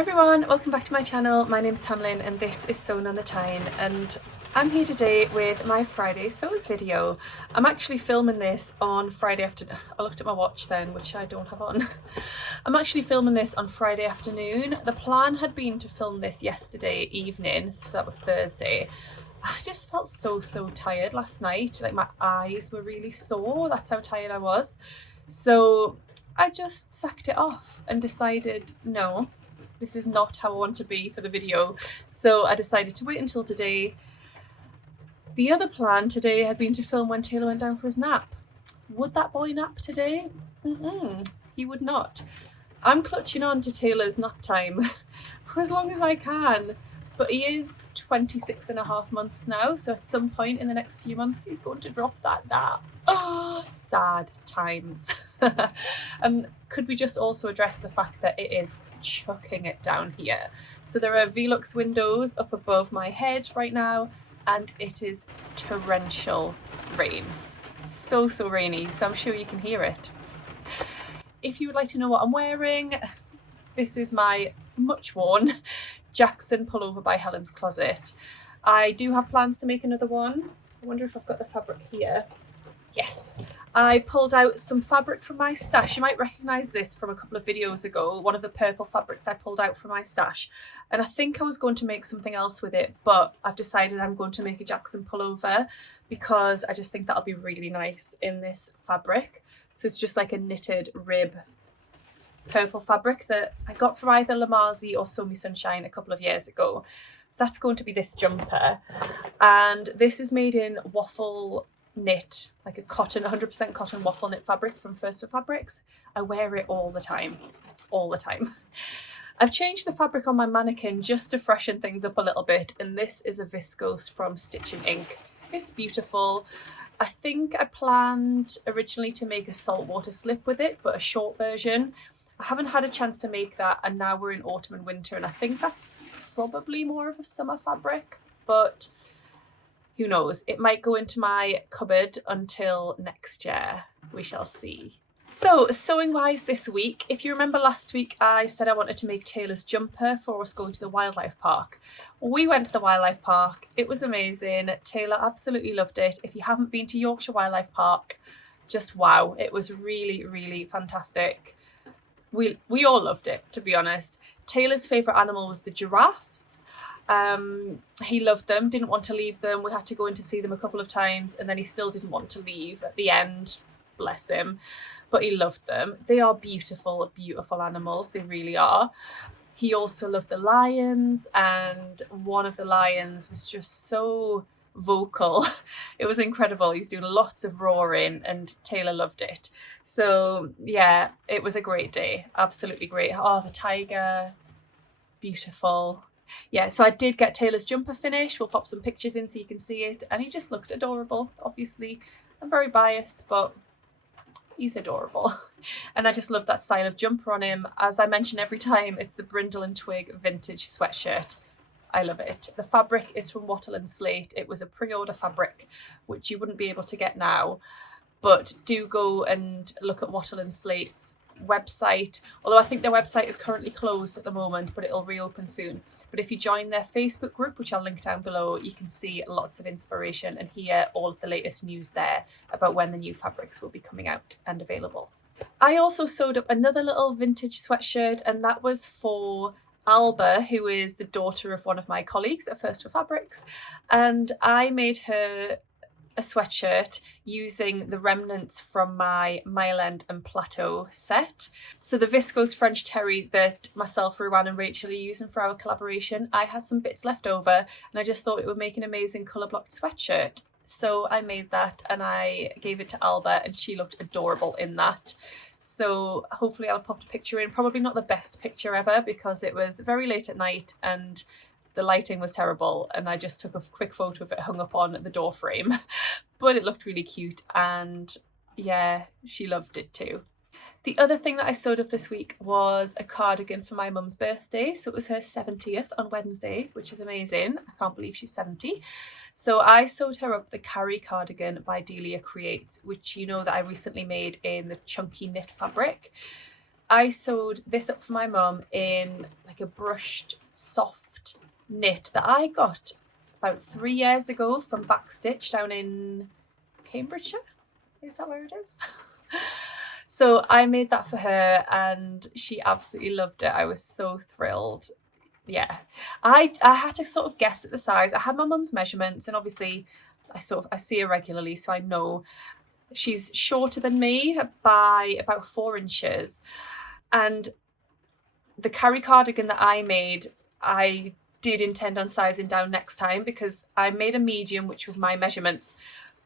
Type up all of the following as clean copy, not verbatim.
Hi everyone, welcome back to my channel. My name's Tamlyn and this is Sewn on the Tyne, and I'm here today with my Friday sews video. I'm actually filming this on Friday afternoon. I looked at my watch then, which I don't have on. I'm actually filming this on Friday afternoon. The plan had been to film this yesterday evening, so that was Thursday. I just felt so tired last night. Like my eyes were really sore. That's how tired I was. So I just sacked it off and decided, no, this is not how I want to be for the video. So I decided to wait until today. The other plan today had been to film when Taylor went down for his nap. Would that boy nap today? He would not. I'm clutching on to Taylor's nap time for as long as I can. But he is 26 and a half months now, so at some point in the next few months he's going to drop that nap. Oh, sad times. Could we just also address the fact that it is chucking it down here? So there are Velux windows up above my head right now, and it is torrential rain. So rainy, so I'm sure you can hear it. If you would like to know what I'm wearing, this is my much worn Jackson pullover by Helen's Closet. I do have plans to make another one. I wonder if I've got the fabric here. Yes, I pulled out some fabric from my stash. You might recognise this from a couple of videos ago, one of the purple fabrics I pulled out from my stash. And I think I was going to make something else with it, but I've decided I'm going to make a Jackson pullover because I just think that'll be really nice in this fabric. So it's just like a knitted rib purple fabric that I got from either Lamazi or Sew Me Sunshine a couple of years ago. So that's going to be this jumper. And this is made in waffle knit, like a cotton, 100% cotton waffle knit fabric from First for Fabrics. I wear it all the time. I've changed the fabric on my mannequin just to freshen things up a little bit, and this is a viscose from Stitching Ink. It's beautiful. I think I planned originally to make a saltwater slip with it, but a short version. I haven't had a chance to make that, and now we're in autumn and winter, and I think that's probably more of a summer fabric, but who knows? It might go into my cupboard until next year. We shall see. So sewing wise this week, if you remember last week I said I wanted to make Taylor's jumper for us going to the wildlife park. We went to the wildlife park. It was amazing. Taylor absolutely loved it. If you haven't been to Yorkshire Wildlife Park, just wow. It was really fantastic. We all loved it, to be honest. Taylor's favourite animal was the giraffes. He loved them, didn't want to leave them. We had to go in to see them a couple of times, and then he still didn't want to leave at the end. Bless him. But he loved them. They are beautiful animals. They really are. He also loved the lions, and one of the lions was just so vocal. It was incredible. He was doing lots of roaring, and Taylor loved it. So yeah, it was a great day. Absolutely great. Oh, the tiger, beautiful. Yeah, so I did get Taylor's jumper finished. We'll pop some pictures in so you can see it, and he just looked adorable. Obviously I'm very biased, but he's adorable. And I just love that style of jumper on him. As I mention every time, it's the Brindle and Twig vintage sweatshirt. I love it. The fabric is from Wattle and Slate. It was a pre-order fabric, which you wouldn't be able to get now. But do go and look at Wattle and Slate's website. Although I think their website is currently closed at the moment, but it'll reopen soon. But if you join their Facebook group, which I'll link down below, you can see lots of inspiration and hear all of the latest news there about when the new fabrics will be coming out and available. I also sewed up another little vintage sweatshirt, and that was for Alba, who is the daughter of one of my colleagues at First for Fabrics, and I made her a sweatshirt using the remnants from my Mile End and Plateau set. So the viscose French terry that myself, Ruan and Rachel are using for our collaboration, I had some bits left over, and I just thought it would make an amazing colour blocked sweatshirt. So I made that and I gave it to Alba, and she looked adorable in that. So hopefully I'll pop a picture in. Probably not the best picture ever because it was very late at night and the lighting was terrible, and I just took a quick photo of it hung up on the door frame. But it looked really cute, and yeah, she loved it too. The other thing that I sewed up this week was a cardigan for my mum's birthday. So it was her 70th on Wednesday, which is amazing. I can't believe she's 70. So I sewed her up the Carrie cardigan by Delia Creates, which you know that I recently made in the chunky knit fabric. I sewed this up for my mum in like a brushed soft knit that I got about 3 years ago from Backstitch down in Cambridgeshire. Is that where it is? So I made that for her and she absolutely loved it. I was so thrilled. Yeah, I had to sort of guess at the size. I had my mum's measurements, and obviously I see her regularly, so I know she's shorter than me by about 4 inches. And the carry cardigan that I made, I did intend on sizing down next time because I made a medium, which was my measurements,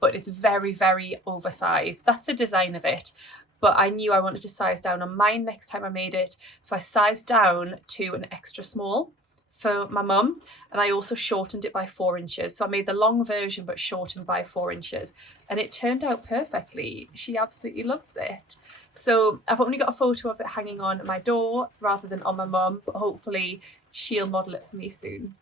but it's very, very oversized. That's the design of it. But I knew I wanted to size down on mine next time I made it. So I sized down to an extra small for my mum, and I also shortened it by 4 inches. So I made the long version but shortened by 4 inches, and it turned out perfectly. She absolutely loves it. So I've only got a photo of it hanging on my door rather than on my mum, but hopefully she'll model it for me soon.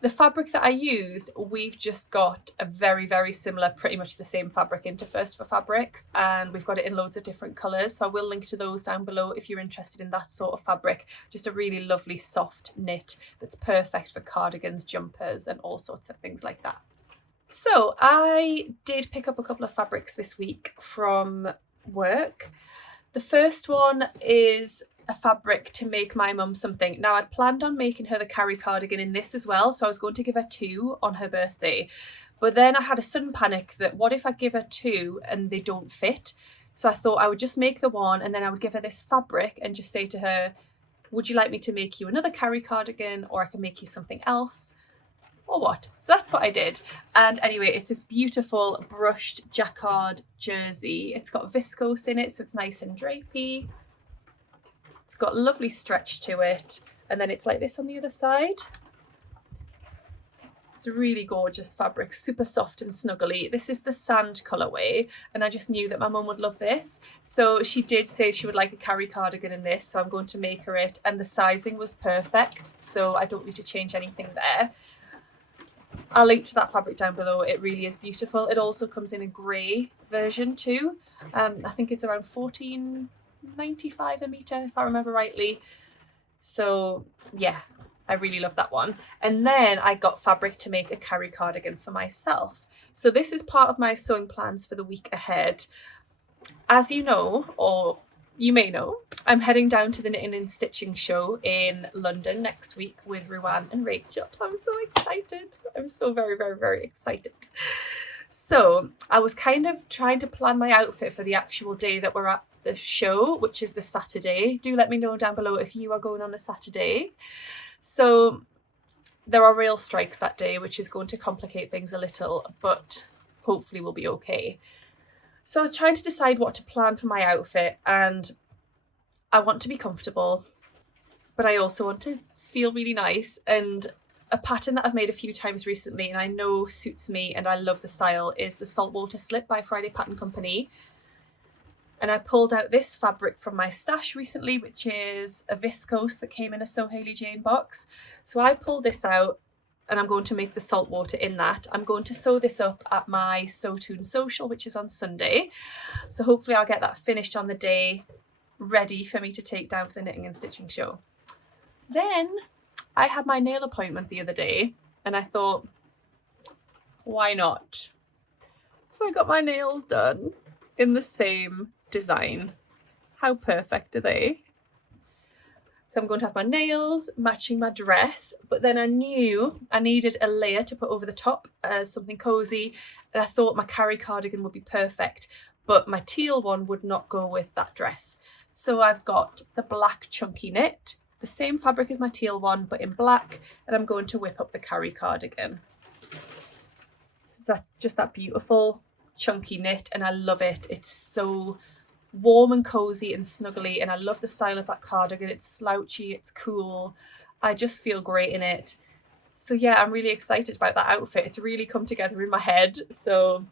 The fabric that I used, we've just got a very, very similar, pretty much the same fabric into First for Fabrics, and we've got it in loads of different colours. So I will link to those down below if you're interested in that sort of fabric. Just a really lovely soft knit that's perfect for cardigans, jumpers, and all sorts of things like that. So I did pick up a couple of fabrics this week from work. The first one is a fabric to make my mum something. Now, I'd planned on making her the carry cardigan in this as well, so I was going to give her 2 on her birthday. But then I had a sudden panic that what if I give her 2 and they don't fit? So I thought I would just make the one, and then I would give her this fabric and just say to her, would you like me to make you another carry cardigan, or I can make you something else? Or what? So that's what I did. And anyway, it's this beautiful brushed jacquard jersey. It's got viscose in it, so it's nice and drapey. It's got lovely stretch to it, and then it's like this on the other side. It's a really gorgeous fabric, super soft and snuggly. This is the sand colourway, and I just knew that my mum would love this. So she did say she would like a carry cardigan in this, so I'm going to make her it. And the sizing was perfect, so I don't need to change anything there. I'll link to that fabric down below. It really is beautiful. It also comes in a grey version too. I think it's around $14.95 a metre, if I remember rightly. So yeah, I really love that one. And then I got fabric to make a carry cardigan for myself. So this is part of my sewing plans for the week ahead. As you know, or you may know, I'm heading down to the Knitting and Stitching show in London next week with Ruan and Rachel. I'm so excited. I'm so very, very, very excited. So I was kind of trying to plan my outfit for the actual day that we're at the show, which is the Saturday. Do let me know down below if you are going on the Saturday. So there are rail strikes that day, which is going to complicate things a little, but hopefully we'll be okay. So I was trying to decide what to plan for my outfit, and I want to be comfortable, but I also want to feel really nice. And a pattern that I've made a few times recently and I know suits me and I love the style is the Saltwater Slip by Friday Pattern Company. And I pulled out this fabric from my stash recently, which is a viscose that came in a Sew Hayley Jane box. So I pulled this out, and I'm going to make the saltwater in that. I'm going to sew this up at my Sew Toon social, which is on Sunday. So hopefully I'll get that finished on the day, ready for me to take down for the Knitting and Stitching show. Then I had my nail appointment the other day, and I thought, why not? So I got my nails done in the same design. How perfect are they? So I'm going to have my nails matching my dress, but then I knew I needed a layer to put over the top as something cozy, and I thought my carry cardigan would be perfect, but my teal one would not go with that dress. So I've got the black chunky knit, the same fabric as my teal one, but in black, and I'm going to whip up the carry cardigan. So that's just that beautiful chunky knit, and I love it. It's so warm and cozy and snuggly, and I love the style of that cardigan. It's slouchy, it's cool. I just feel great in it. So yeah, I'm really excited about that outfit. It's really come together in my head, so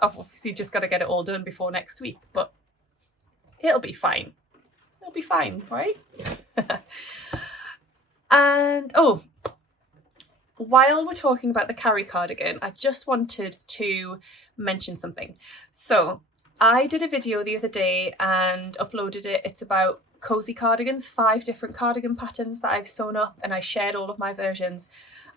I've obviously just got to get it all done before next week, but it'll be fine. It'll be fine, right? And oh, while we're talking about the carry cardigan, I just wanted to mention something. So I did a video the other day and uploaded it. It's about cozy cardigans, 5 different cardigan patterns that I've sewn up, and I shared all of my versions.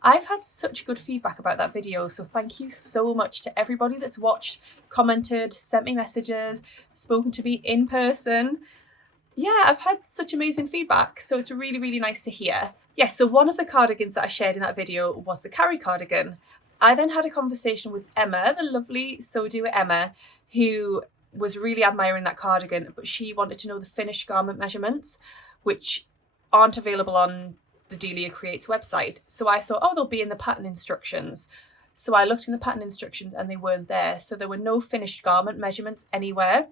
I've had such good feedback about that video, so thank you so much to everybody that's watched, commented, sent me messages, spoken to me in person. Yeah, I've had such amazing feedback, so it's really, really nice to hear. Yeah, so one of the cardigans that I shared in that video was the carry cardigan. I then had a conversation with Emma, the lovely sew doer Emma, who was really admiring that cardigan, but she wanted to know the Finnish garment measurements, which aren't available on the Delia Creates website. So I thought, oh, they'll be in the pattern instructions. So I looked in the pattern instructions and they weren't there. So there were no finished garment measurements anywhere.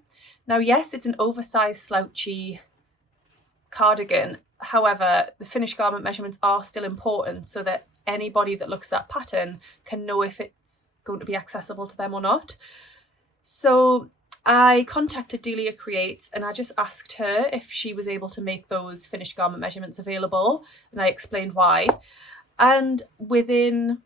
Now, yes, it's an oversized slouchy cardigan. However, the finished garment measurements are still important so that anybody that looks at that pattern can know if it's going to be accessible to them or not. So I contacted Delia Creates and I just asked her if she was able to make those finished garment measurements available, and I explained why. And within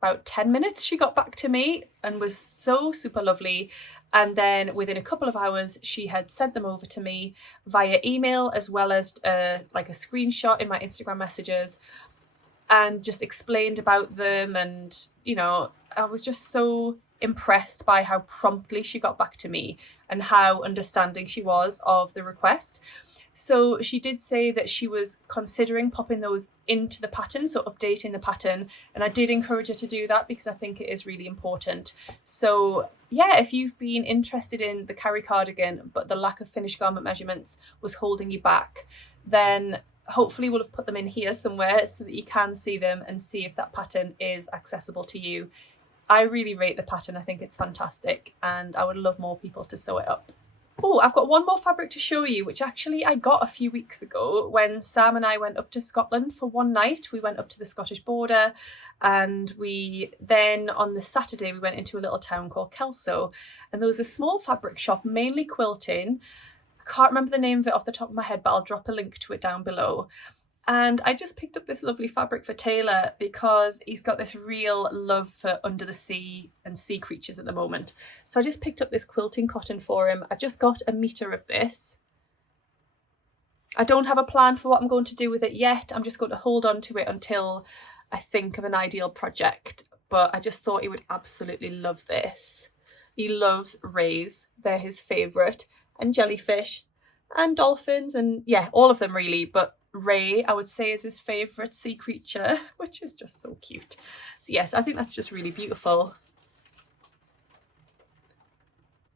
about 10 minutes she got back to me and was so super lovely, and then within a couple of hours she had sent them over to me via email, as well as like a screenshot in my Instagram messages, and just explained about them. And you know, I was just so impressed by how promptly she got back to me and how understanding she was of the request. So she did say that she was considering popping those into the pattern, so updating the pattern, and I did encourage her to do that because I think it is really important. So yeah, if you've been interested in the carry cardigan but the lack of finished garment measurements was holding you back, then hopefully we'll have put them in here somewhere so that you can see them and see if that pattern is accessible to you. I really rate the pattern. I think it's fantastic and I would love more people to sew it up. Oh, I've got one more fabric to show you, which actually I got a few weeks ago when Sam and I went up to Scotland for one night. We went up to the Scottish border, and we then on the Saturday we went into a little town called Kelso, and there was a small fabric shop, mainly quilting. I can't remember the name of it off the top of my head, but I'll drop a link to it down below. And I just picked up this lovely fabric for Taylor because he's got this real love for under the sea and sea creatures at the moment. So I just picked up this quilting cotton for him. I just got a metre of this. I don't have a plan for what I'm going to do with it yet. I'm just going to hold on to it until I think of an ideal project. But I just thought he would absolutely love this. He loves rays. They're his favourite. And jellyfish and dolphins, and yeah, all of them really. But ray, I would say, is his favourite sea creature, which is just so cute. So yes, I think that's just really beautiful.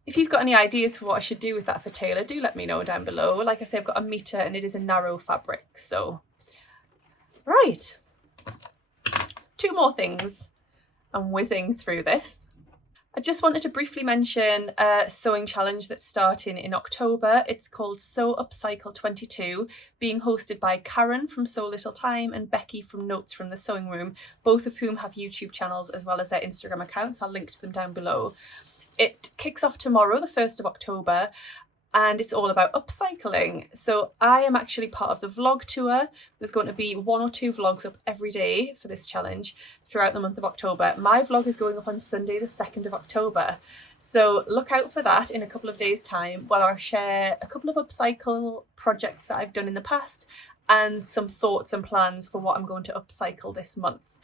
If you've got any ideas for what I should do with that for Taylor, do let me know down below. Like I say, I've got a metre and it is a narrow fabric. So, right. 2 more things. I'm whizzing through this. I just wanted to briefly mention a sewing challenge that's starting in October. It's called Sew Upcycle 22, being hosted by Karen from Sew Little Time and Becky from Notes from the Sewing Room, both of whom have YouTube channels as well as their Instagram accounts. I'll link to them down below. It kicks off tomorrow, the 1st of October, and it's all about upcycling. So I am actually part of the vlog tour. There's going to be 1 or 2 vlogs up every day for this challenge throughout the month of October. My vlog is going up on Sunday, the 2nd of October. So look out for that in a couple of days' time, where I'll share a couple of upcycle projects that I've done in the past and some thoughts and plans for what I'm going to upcycle this month.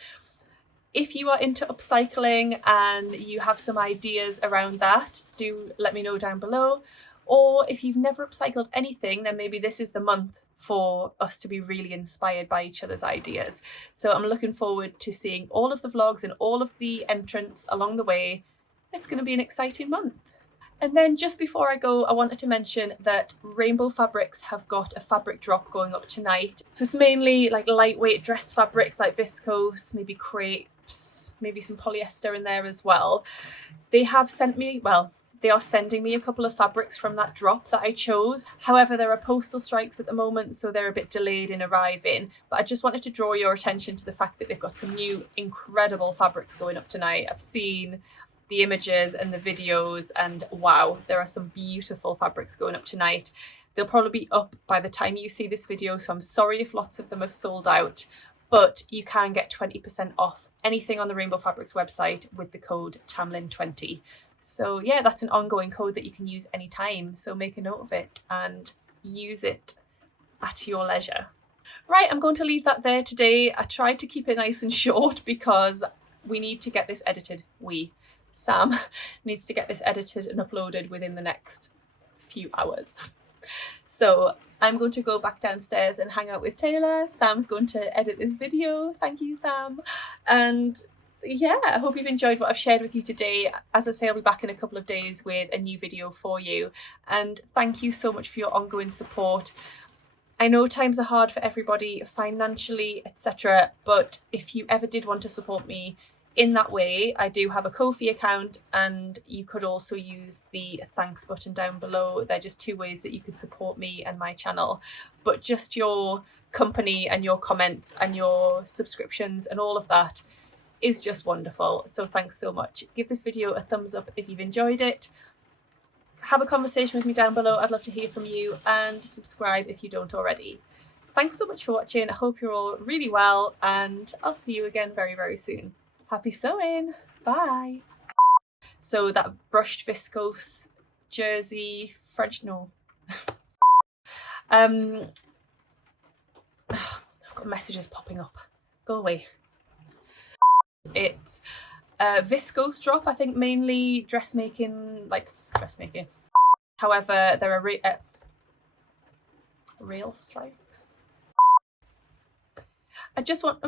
If you are into upcycling and you have some ideas around that, do let me know down below. Or if you've never upcycled anything, then maybe this is the month for us to be really inspired by each other's ideas. So I'm looking forward to seeing all of the vlogs and all of the entrants along the way. It's going to be an exciting month. And then just before I go, I wanted to mention that Rainbow Fabrics have got a fabric drop going up tonight. So it's mainly like lightweight dress fabrics like viscose, maybe crepes, maybe some polyester in there as well. They have sent me, well, they are sending me a couple of fabrics from that drop that I chose. However, there are postal strikes at the moment, so they're a bit delayed in arriving. But I just wanted to draw your attention to the fact that they've got some new incredible fabrics going up tonight. I've seen the images and the videos, and wow, there are some beautiful fabrics going up tonight. They'll probably be up by the time you see this video, so I'm sorry if lots of them have sold out, but you can get 20% off anything on the Rainbow Fabrics website with the code Tamlyn20. So yeah, that's an ongoing code that you can use anytime. So make a note of it and use it at your leisure. Right, I'm going to leave that there today. I tried to keep it nice and short because we need to get this edited. Sam needs to get this edited and uploaded within the next few hours. So I'm going to go back downstairs and hang out with Taylor. Sam's going to edit this video. Thank you, Sam. And yeah, I hope you've enjoyed what I've shared with you today. As I say, I'll be back in a couple of days with a new video for you. And thank you so much for your ongoing support. I know times are hard for everybody financially, etc. But if you ever did want to support me in that way, I do have a Ko-fi account, and you could also use the thanks button down below. They're just two ways that you could support me and my channel. But just your company and your comments and your subscriptions and all of that is just wonderful. So thanks so much. Give this video a thumbs up if you've enjoyed it. Have a conversation with me down below. I'd love to hear from you, and subscribe if you don't already. Thanks so much for watching. I hope you're all really well, and I'll see you again very, very soon. Happy sewing. Bye. So that brushed viscose jersey French, no. I've got messages popping up. Go away. It's a viscose drop, I think mainly dressmaking, like dressmaking. However, there are rail strikes. I just want...